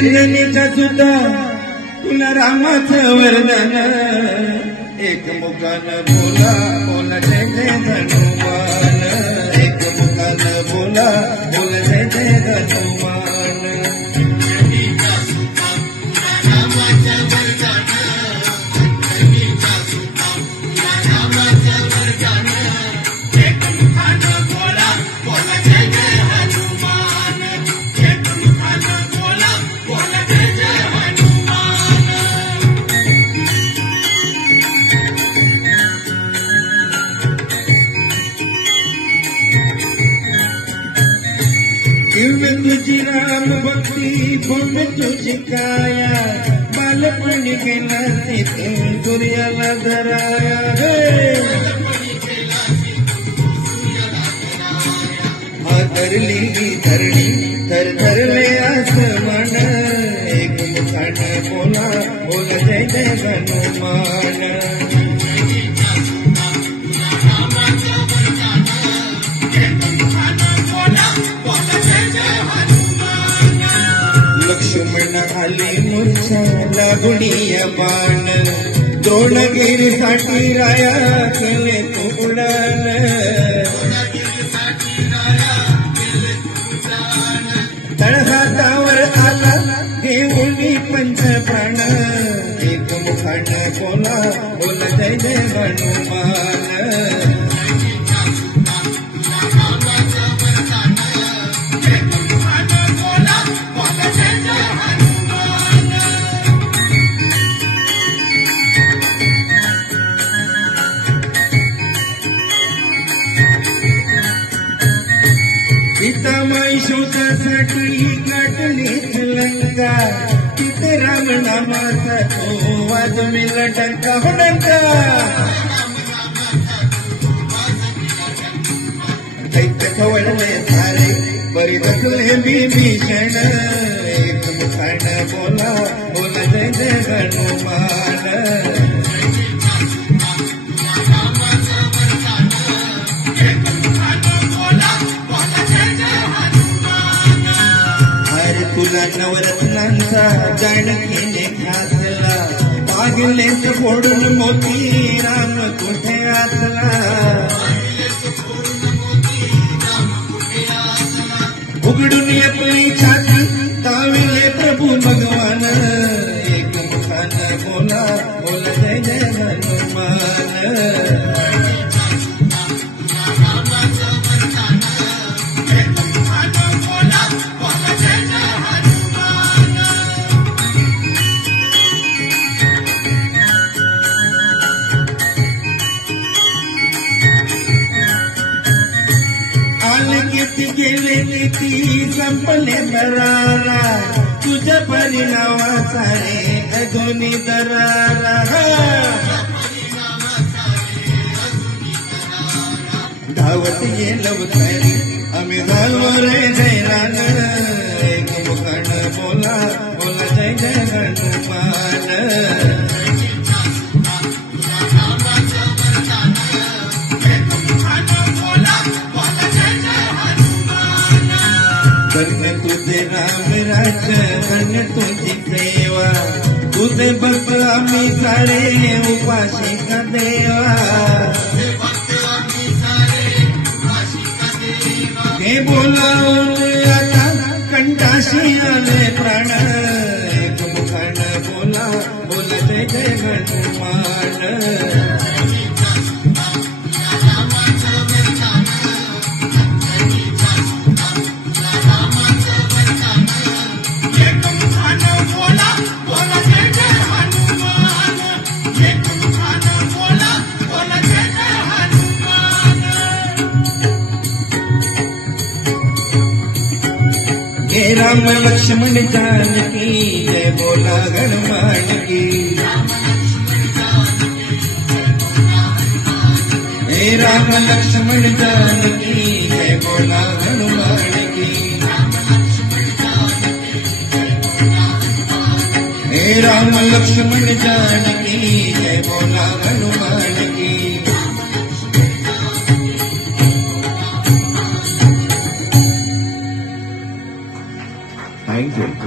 अंजनीचा सुद्धा तुला रामाचं वरदान एकमुखानं बोला बोला जय जय हनुमान एकमुखानं बोला बोला जय जय हनुमान तुझी राम भक्ती भव्य तुझी काया बालपणी गेला तिथून सूर्याला धराया धरली धरणी धरले आसमान एकमुखानं बोला बोला जय जय हनुमान लक्ष्मण आली मूर्छा लागुनिया बाण द्रोणगिरीसाठी राया केले तू उडान तळहातावर आला घेऊन पंच प्राण एकमुखानं बोला बोला जय जय हनुमान सीतामाई शोधासाठी गाठलीच लंका तिथे रामनामाचा तो वाजविला टंका हो टंका दैत्य खवळले सारे बरी बसले विभीषण एकमुखानं बोला बोला जय जय हनुमान तुला नवरत्नांचा जानकीने घातला पागलेच फोडून मोती राम कुठे आतला उघडून आपली छाती ताविले प्रभू भगवान एकमुखानं बोला बोला जय जय हनुमान गेले किती संपले दरारा तुझ्या परिणामाचा रे अजूनी दरारा धावत गेलो तरी आम्ही झालो रे जयरान एकमुखानं बोला बोला जय जय हनुमान करणे तुझे राम राज करणे तुझी सेवा तुझे भक्त आम्ही सारे उपाशी का देवा हे बोलावून आता कंठाशी आले प्राण एकमुखानं बोला बोला जय जय हनुमान हे राम लक्ष्मण जानकी जय बोला हनुमान की हे राम लक्ष्मण जानकी जय बोला हनुमान की हे राम लक्ष्मण जानकी जय बोला हनुमान की Thank you.